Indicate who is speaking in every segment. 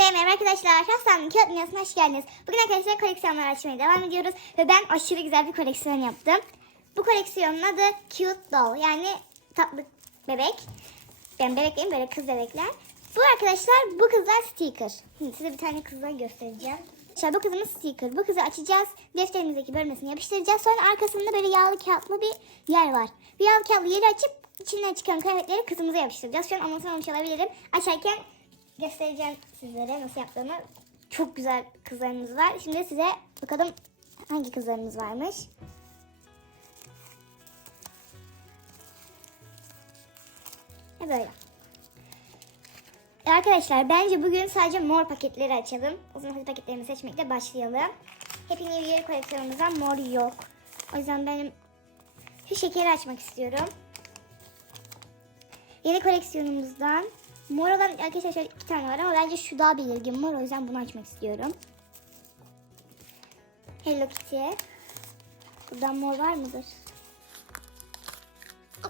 Speaker 1: Hepinize merhaba arkadaşlar. Şahsen Kağıt Dünyası'na hoş geldiniz. Bugün arkadaşlar koleksiyonlar açmaya devam ediyoruz. Ve ben aşırı güzel bir koleksiyon yaptım. Bu koleksiyonun adı Cute Doll. Yani tatlı bebek. Ben bebek değilim böyle kız bebekler. Bu arkadaşlar bu kızlar sticker. Şimdi size bir tane kızdan göstereceğim. Arkadaşlar bu kızımız sticker. Bu kızı açacağız. Defterimizdeki bölmesini yapıştıracağız. Sonra arkasında böyle yağlı kağıtlı bir yer var. Bu yağlı kağıtlı yeri açıp içinden çıkan kıyafetleri kızımıza yapıştıracağız. Şu an anlatamamış olabilirim. Açarken göstereceğim sizlere nasıl yaptığımı. Çok güzel kızlarımız var. Şimdi size bakalım hangi kızlarımız varmış. Ve böyle. E Arkadaşlar bence bugün sadece mor paketleri açalım. O zaman hadi paketlerimi seçmekle başlayalım. Happy New Year koleksiyonumuzdan mor yok. O yüzden benim şu şekeri açmak istiyorum. Yeni koleksiyonumuzdan mor olan arkadaşlar şöyle tane var ama bence şu daha belirgin mor. O yüzden bunu açmak istiyorum. Hello Kitty. Buradan mor var mıdır?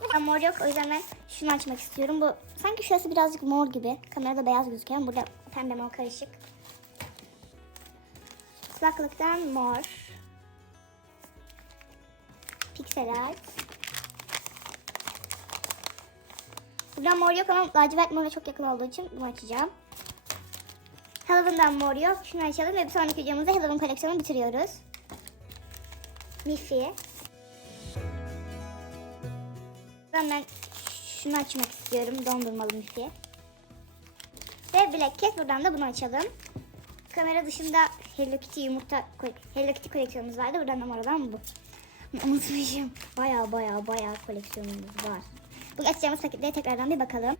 Speaker 1: Buradan mor yok. O yüzden ben şunu açmak istiyorum. Bu sanki şurası birazcık mor gibi. Kamerada beyaz gözüküyor ama burada pembe mor karışık. Kulaklıktan mor. Pixel art. Buradan mor yok ama lacivert mora çok yakın olduğu için bunu açacağım. Halloween'dan mor yok. Şunu açalım ve bir sonraki videomuzda Halloween koleksiyonu bitiriyoruz. Miffy. Ben ben şunu açmak istiyorum. Dondurmalı Miffy. Ve Black Cat. Buradan da bunu açalım. Kamera dışında Hello Kitty yumurta Hello Kitty koleksiyonumuz vardı. Buradan da mor olan bu. Unutmuşum. Baya baya baya koleksiyonumuz var. Bu açacağımız paketlere tekrardan bir bakalım.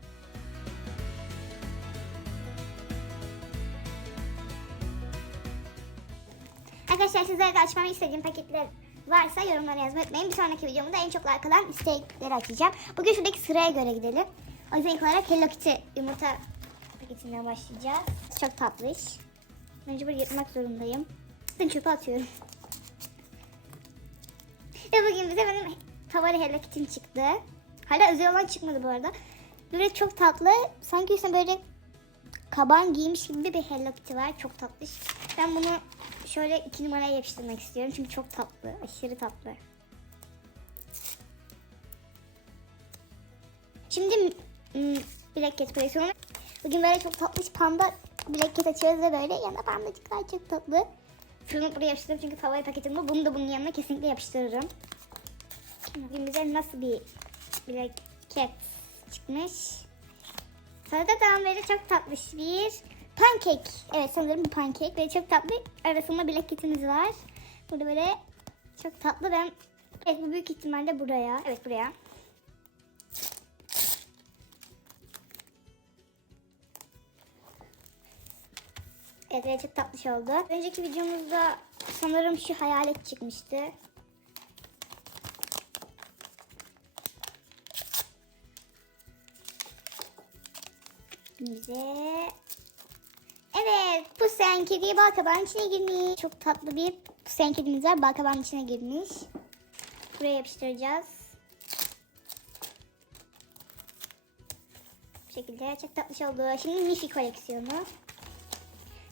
Speaker 1: Arkadaşlar sizlere de açmamı istediğim paketler varsa yorumlara yazmayı unutmayın. Bir sonraki videomda en çok like alan istekleri açacağım. Bugün şuradaki sıraya göre gidelim. O yüzden ilk olarak Hello Kitty yumurta paketinden başlayacağız. Çok tatlış. Mecbur yırtmak zorundayım. Ben çöpe atıyorum. Ve bugün bize benim favori Hello Kitty'm çıktı. Hala özel olan çıkmadı bu arada. Böyle çok tatlı. Sanki üstüne böyle kaban giymiş gibi bir Hello Kitty var. Çok tatlış. Ben bunu şöyle iki numaraya yapıştırmak istiyorum. Çünkü çok tatlı. Aşırı tatlı. Şimdi Black Cat koleksiyonu. Bugün böyle çok tatlış panda Black Cat açıyoruz ve böyle yanında pandacıklar çok tatlı. Şunu buraya yapıştırdım çünkü favori paketim bu. Bunu da bunun yanına kesinlikle yapıştırırım. Bugün bize nasıl bir Black Cat çıkmış. Sonradan böyle çok tatlış bir pancake. Evet sanırım bu pancake. Ve çok tatlı arasında Black Cat'imiz var. Burada böyle çok tatlı. Ben evet bu büyük ihtimalle buraya. Evet buraya. Evet, evet çok tatlış oldu. Önceki videomuzda sanırım şu hayalet çıkmıştı. Bize. Evet, bu sen kediye balkabağın içine girmiş. Çok tatlı bir sen kedimiz var. Balkabağın içine girmiş. Buraya yapıştıracağız. Bu şekilde çok tatlış oldu. Şimdi Miffy koleksiyonu.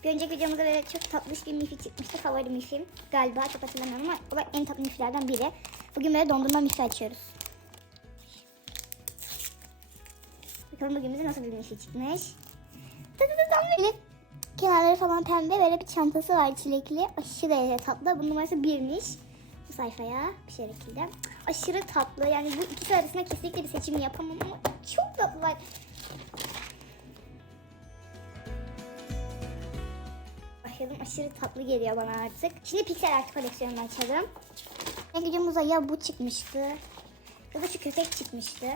Speaker 1: Bir önceki videomuzda böyle çok tatlış bir Miffy çıkmıştı. Favori Miffy'm. Galiba çok hatırlamıyorum ama o da en tatlı Miffy'lerden biri. Bugün böyle dondurma Miffy açıyoruz. Bakalım bugün bize nasıl bir Miffy çıkmış. Böyle kenarları falan pembe böyle bir çantası var çilekli. Aşırı derecede tatlı. Bunun numarası birmiş. Bu sayfaya bir şekilde. Aşırı tatlı. Yani bu ikisi arasında kesinlikle bir seçim yapamam ama çok tatlılar. Başladım. Aşırı tatlı geliyor bana artık. Şimdi Pixel Art koleksiyonunu açalım. İlk videomuzda ya bu çıkmıştı ya da şu köpek çıkmıştı.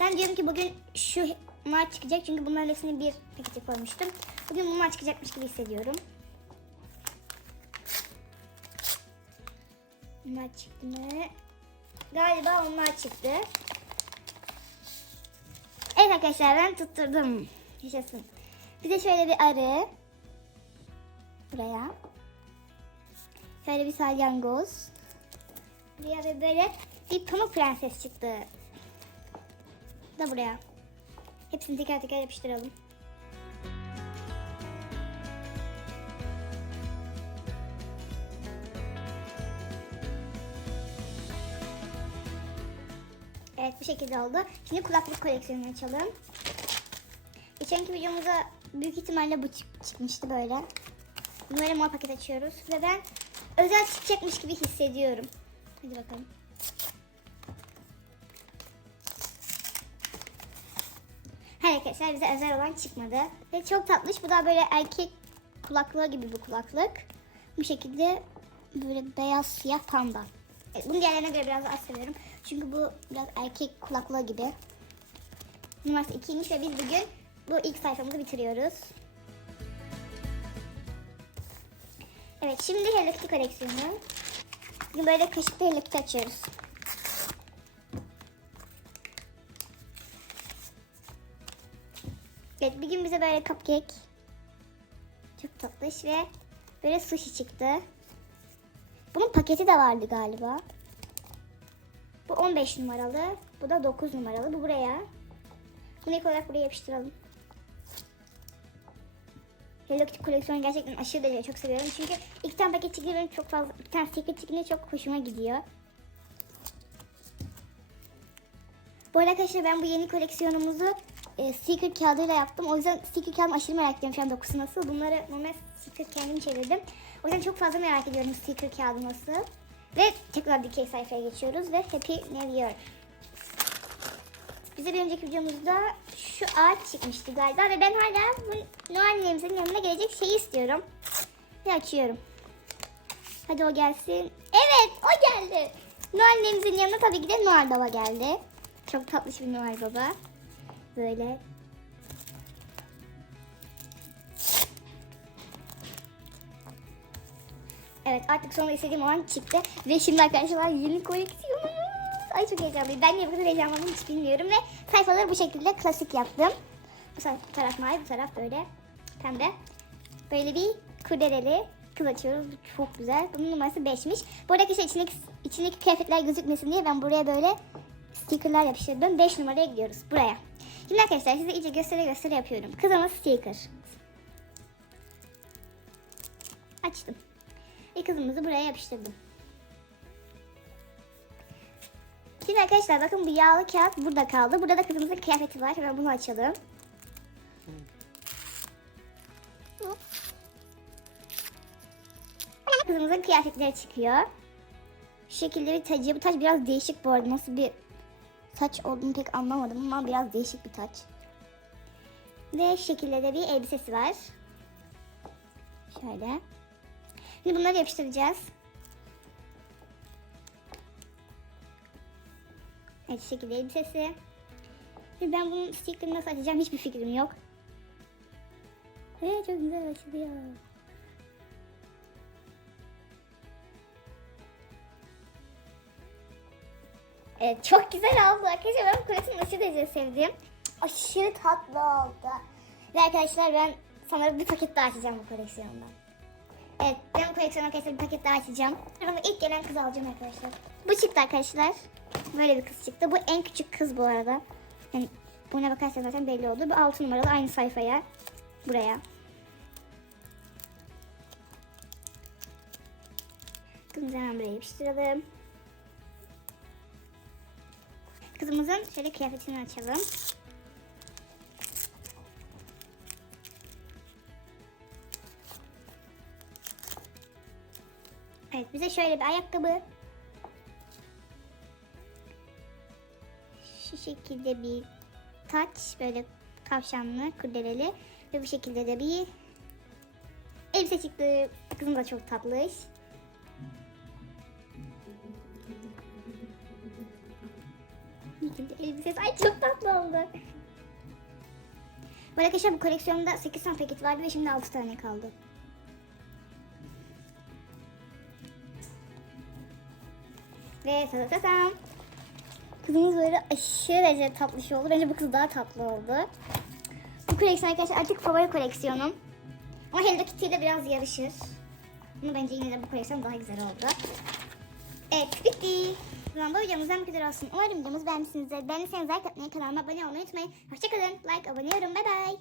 Speaker 1: Ben diyorum ki bugün şu bunlar çıkacak çünkü bunların hepsini bir pakete koymuştum. Bugün bunlar çıkacakmış gibi hissediyorum. Bunlar çıktı mı? Galiba onlar çıktı. Evet arkadaşlar ben tutturdum. Yaşasın. Bir de şöyle bir arı. Buraya. Şöyle bir salyangoz. Buraya ve böyle bir pamuk prenses çıktı da buraya. Hepsini teker teker yapıştıralım. Evet bu şekilde oldu. Şimdi kulaklık koleksiyonunu açalım. Geçenki videomuzda büyük ihtimalle bu çıkmıştı böyle. Bunları mor paket açıyoruz ve ben özel çıkacakmış gibi hissediyorum. Hadi bakalım. Arkadaşlar bize özel olan çıkmadı. Ve çok tatlış. Bu da böyle erkek kulaklığı gibi bir kulaklık. Bu şekilde böyle beyaz siyah panda. Evet, bunu diğerlerine göre biraz daha az seviyorum. Çünkü bu biraz erkek kulaklığı gibi. Numarası 2'ymiş ve biz bugün bu ilk sayfamızı bitiriyoruz. Evet şimdi Hello Kitty koleksiyonu. Bugün böyle kaşıklı Hello Kitty açıyoruz. Evet bir gün bize böyle cupcake çok tatlış ve böyle sushi çıktı. Bunun paketi de vardı galiba. Bu 15 numaralı. Bu da 9 numaralı. Bu buraya. Bunu ilk olarak buraya yapıştıralım. Hello Kitty koleksiyonu gerçekten aşırı derecede çok seviyorum. Çünkü iki tane paket benim çok fazla, bir tane secret çıkınca çok hoşuma gidiyor. Bu arada arkadaşlar ben bu yeni koleksiyonumuzu e, sticker kağıdıyla yaptım. O yüzden sticker kağıdım aşırı merak ediyorum şu an dokusu nasıl. Bunları normal sticker kendim çevirdim. O yüzden çok fazla merak ediyorum sticker kağıdı nasıl. Ve tekrar dikey sayfaya geçiyoruz ve Happy New Year. Bize bir önceki videomuzda şu ağaç çıkmıştı galiba ve ben hala bu Noel annemizin yanına gelecek şeyi istiyorum. Ve açıyorum. Hadi o gelsin. Evet o geldi. Noel annemizin yanına tabii ki de Noel Baba geldi. Çok tatlış bir Noel Baba. Böyle. Evet artık sonunda istediğim olan çıktı. Ve şimdi arkadaşlar yeni koleksiyonumuz. Ay çok heyecanlıyım. Ben niye bu kadar heyecanlandım hiç bilmiyorum. Ve sayfaları bu şekilde klasik yaptım. Bu taraf- mavi, bu taraf böyle pembe. Böyle bir kurdeleli kız açıyoruz. Çok güzel. Bunun numarası 5'miş. Bu arada arkadaşlar içindeki, içindeki kıyafetler gözükmesin diye ben buraya böyle stickerlar yapıştırdım. 5 numaraya gidiyoruz. Buraya. Şimdi arkadaşlar size iyice göstere göstere yapıyorum. Kızımız sticker. Açtım. Ve kızımızı buraya yapıştırdım. Şimdi arkadaşlar bakın bu yağlı kağıt burada kaldı. Burada da kızımızın kıyafeti var. Hemen bunu açalım. Kızımızın kıyafetleri çıkıyor. Şu şekilde bir tacı. Bu taç biraz değişik bu arada. Nasıl bir saç olduğunu pek anlamadım ama biraz değişik bir taç. Ve şekilde de bir elbisesi var. Şöyle. Şimdi bunları yapıştıracağız. Evet şekilde elbisesi. Şimdi ben bunun sticker'ını nasıl açacağım hiçbir fikrim yok. Ve çok güzel açılıyor. Evet çok güzel oldu arkadaşlar. Ben bu koleksiyonu aşırı derecede sevdim. Aşırı tatlı oldu. Ve arkadaşlar ben sanırım bir paket daha açacağım bu koleksiyondan. Evet ben bu koleksiyonu arkadaşlar bir paket daha açacağım. Ama ilk gelen kızı alacağım arkadaşlar. Bu çıktı arkadaşlar. Böyle bir kız çıktı. Bu en küçük kız bu arada. Yani buna bakarsanız zaten belli oldu. Bu 6 numaralı aynı sayfaya. Buraya. Kızımızı hemen buraya yapıştıralım. Kızımızın şöyle kıyafetini açalım. Evet bize şöyle bir ayakkabı. Şu şekilde bir taç böyle kavşanlı kurdeleli ve bu şekilde de bir elbise çıktı. Kızım da çok tatlış. Şekilde elbisesi. Ay çok tatlı oldu. Bu arkadaşlar bu koleksiyonda 8 tane paket vardı ve şimdi 6 tane kaldı. Ve tatatam. Kızımız böyle aşırı derece tatlı şey oldu. Bence bu kız daha tatlı oldu. Bu koleksiyon arkadaşlar artık favori koleksiyonum. Ama Hello Kitty ile biraz yarışır. Ama bence yine de bu koleksiyon daha güzel oldu. Evet bitti. Bu videomuzdan bu kadar olsun. Umarım videomuzu beğenmişsinizdir. Beğendiyseniz like atmayı, kanalıma abone olmayı unutmayın. Hoşçakalın. Like, abone yorum. Bay bay.